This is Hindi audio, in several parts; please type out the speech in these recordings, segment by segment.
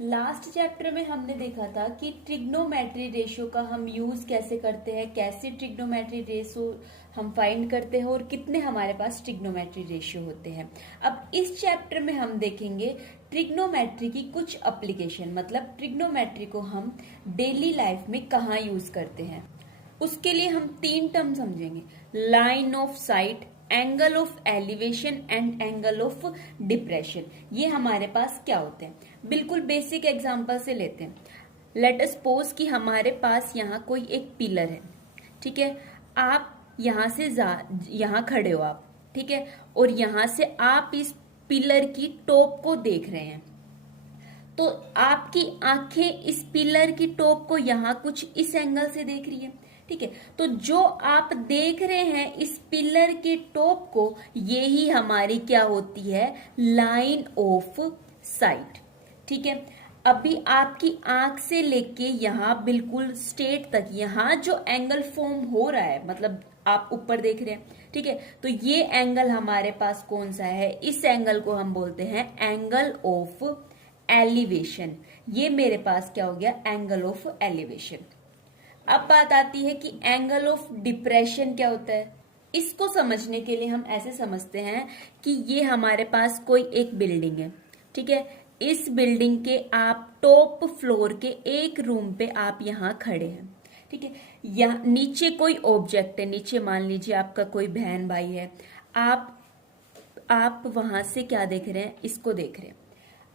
लास्ट चैप्टर में हमने देखा था कि ट्रिग्नोमेट्री रेशियो का हम यूज कैसे करते हैं, कैसे ट्रिग्नोमेट्री रेशियो हम फाइंड करते हैं और कितने हमारे पास ट्रिग्नोमेट्री रेशियो होते हैं। अब इस चैप्टर में हम देखेंगे ट्रिग्नोमेट्री की कुछ एप्लीकेशन, मतलब ट्रिग्नोमेट्री को हम डेली लाइफ में कहाँ यूज करते हैं। उसके लिए हम तीन टर्म समझेंगे, line of site, angle of elevation and angle of depression. ये हमारे पास क्या होते हैं, बिल्कुल बेसिक एग्जांपल से लेते हैं। लेट अस सपोज कि हमारे पास यहाँ कोई एक पिलर है, ठीक है। आप यहाँ से यहाँ खड़े हो आप, ठीक है, और यहाँ से आप इस पिलर की टॉप को देख रहे हैं। तो आपकी आंखें इस पिलर की टॉप को यहाँ कुछ इस एंगल से देख रही है, ठीक है। तो जो आप देख रहे हैं इस पिलर के टॉप को, ये ही हमारी क्या होती है, लाइन ऑफ साइट, ठीक है। अभी आपकी आंख से लेके यहाँ बिल्कुल स्ट्रेट तक यहाँ जो एंगल फॉर्म हो रहा है, मतलब आप ऊपर देख रहे हैं, ठीक है, तो ये एंगल हमारे पास कौन सा है, इस एंगल को हम बोलते हैं एंगल ऑफ एलिवेशन। ये मेरे पास क्या हो गया, एंगल ऑफ एलिवेशन। अब बात आती है कि एंगल ऑफ डिप्रेशन क्या होता है। इसको समझने के लिए हम ऐसे समझते हैं कि ये हमारे पास कोई एक बिल्डिंग है, ठीक है। इस बिल्डिंग के आप टॉप फ्लोर के एक रूम पे आप यहाँ खड़े हैं, ठीक है। यहाँ नीचे कोई ऑब्जेक्ट है, नीचे मान लीजिए आपका कोई बहन भाई है, आप वहां से क्या देख रहे हैं, इसको देख रहे हैं।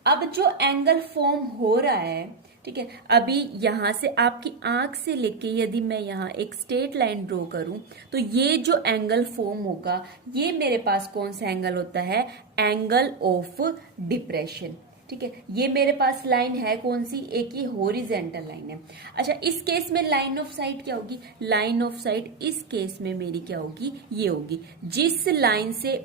अब जो एंगल फॉर्म हो रहा है, ठीक है, अभी यहां से आपकी आंख से लेके यदि मैं यहाँ एक स्ट्रेट लाइन ड्रॉ करूं तो ये जो एंगल फॉर्म होगा, ये मेरे पास कौन सा एंगल होता है, एंगल ऑफ डिप्रेशन, ठीक है। ये मेरे पास लाइन है कौन सी, एक ही हॉरिजेंटल लाइन है। अच्छा, इस केस में लाइन ऑफ साइट क्या होगी, लाइन ऑफ साइट इस केस में मेरी क्या होगी, ये होगी। जिस लाइन से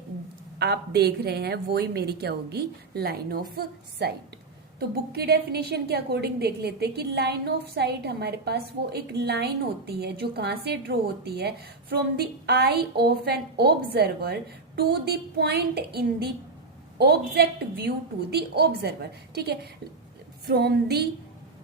आप देख रहे हैं वो ही मेरी क्या होगी, लाइन ऑफ साइट। तो बुक की डेफिनेशन के अकॉर्डिंग देख लेते हैं कि लाइन ऑफ साइट हमारे पास वो एक लाइन होती है जो कहां से ड्रॉ होती है, from the eye of an observer to the point in the object view to the observer, ठीक है। From the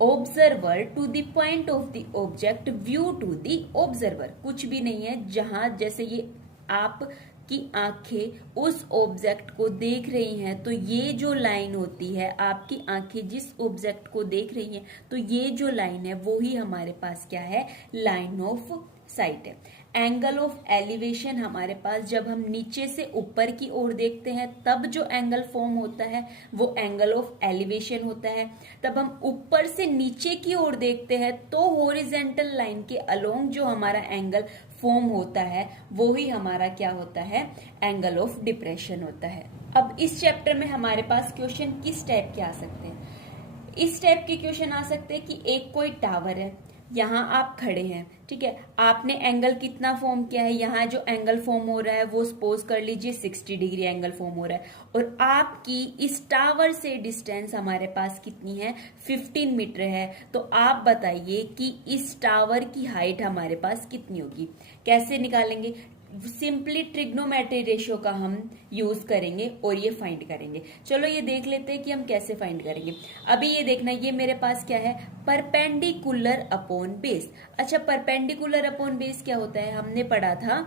observer to the point of the object view to the observer, कुछ भी नहीं है। जहां जैसे ये आप की आंखें उस ऑब्जेक्ट को देख रही हैं, तो ये जो लाइन होती है, आपकी आंखें जिस ऑब्जेक्ट को देख रही हैं, तो ये जो लाइन है वो ही हमारे पास क्या है, लाइन ऑफ साइट है। एंगल ऑफ एलिवेशन हमारे पास जब हम नीचे से ऊपर की ओर देखते हैं तब जो एंगल फॉर्म होता है वो एंगल ऑफ एलिवेशन होता है। तब हम ऊपर से नीचे की ओर देखते हैं तो हॉरिजेंटल लाइन के अलोंग जो हमारा एंगल फॉर्म होता है वो ही हमारा क्या होता है, एंगल ऑफ डिप्रेशन होता है। अब इस चैप्टर में हमारे पास क्वेश्चन किस टाइप के आ सकते हैं, इस टाइप के क्वेश्चन आ सकते हैं कि एक कोई टावर है, यहाँ आप खड़े हैं, ठीक है। आपने एंगल कितना फॉर्म किया है, यहाँ जो एंगल फॉर्म हो रहा है वो सपोज कर लीजिए 60 डिग्री एंगल फॉर्म हो रहा है, और आपकी इस टावर से डिस्टेंस हमारे पास कितनी है, 15 मीटर है। तो आप बताइए कि इस टावर की हाइट हमारे पास कितनी होगी। कैसे निकालेंगे, सिंपली ट्रिग्नोमेट्री रेशियो का हम यूज करेंगे और ये फाइंड करेंगे। चलो ये देख लेते हैं कि हम कैसे फाइंड करेंगे। अभी ये देखना, ये मेरे पास क्या है, परपेंडिकुलर अपॉन बेस। अच्छा, परपेंडिकुलर अपॉन बेस क्या होता है, हमने पढ़ा था,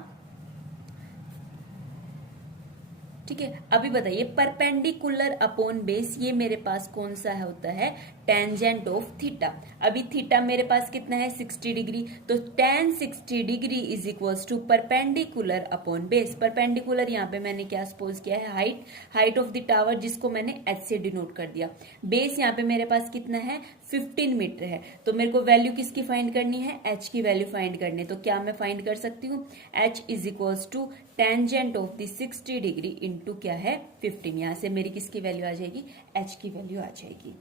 ठीक है। अभी बताइए, परपेंडिकुलर अपॉन बेस ये मेरे पास कौन सा होता है, टेंजेंट ऑफ थीटा। अभी थीटा मेरे पास कितना है, 60 डिग्री, तो tan 60 degree is equals to perpendicular upon base. Perpendicular यहाँ पे मैंने क्या सपोज किया है, हाइट ऑफ द टावर, जिसको मैंने h से डिनोट कर दिया। बेस यहाँ पे मेरे पास कितना है, 15 मीटर है। तो मेरे को वैल्यू किसकी फाइंड करनी है, h की वैल्यू फाइंड करनी है। तो क्या मैं फाइंड कर सकती हूँ, h is equals to tangent of the 60 degree into क्या है, 15। यहां से मेरी किसकी वैल्यू आ जाएगी, h की वैल्यू आ जाएगी।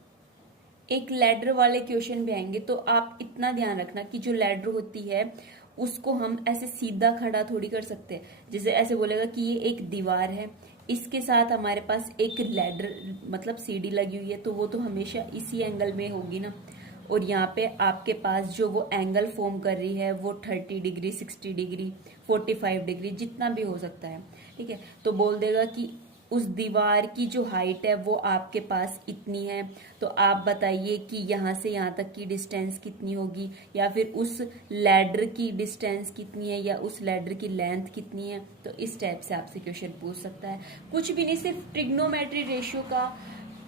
एक लैडर वाले क्वेश्चन भी आएंगे, तो आप इतना ध्यान रखना कि जो लैडर होती है उसको हम ऐसे सीधा खड़ा थोड़ी कर सकते हैं। जैसे ऐसे बोलेगा कि ये एक दीवार है, इसके साथ हमारे पास एक लैडर मतलब सीढ़ी लगी हुई है, तो वो तो हमेशा इसी एंगल में होगी ना। और यहाँ पे आपके पास जो वो एंगल फॉर्म कर रही है वो 30 डिग्री, 60 डिग्री, 45 डिग्री, जितना भी हो सकता है, ठीक है। तो बोल देगा कि उस दीवार की जो हाइट है वो आपके पास इतनी है, तो आप बताइए कि यहाँ से यहाँ तक की डिस्टेंस कितनी होगी, या फिर उस लैडर की डिस्टेंस कितनी है, या उस लैडर की लेंथ कितनी है। तो इस टाइप से आपसे क्वेश्चन पूछ सकता है। कुछ भी नहीं, सिर्फ ट्रिग्नोमेट्री रेशियो का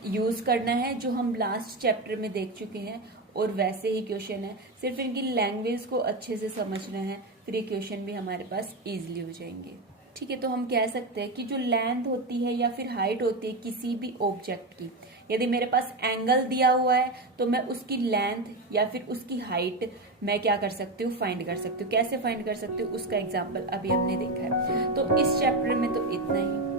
यूज करना है जो हम लास्ट चैप्टर में देख चुके हैं, और वैसे ही क्वेश्चन है, सिर्फ इनकी लैंग्वेज को अच्छे से समझना है, फिर ये क्वेश्चन भी हमारे पास इजीली हो जाएंगे। ठीक है, तो हम कह सकते हैं कि जो लेंथ होती है या फिर हाइट होती है किसी भी ऑब्जेक्ट की, यदि मेरे पास एंगल दिया हुआ है तो मैं उसकी लेंथ या फिर उसकी हाइट मैं क्या कर सकती हूँ, फाइंड कर सकती हूँ। कैसे फाइंड कर सकती हूँ, उसका एग्जाम्पल अभी हमने देखा है। तो इस चैप्टर में तो इतना ही।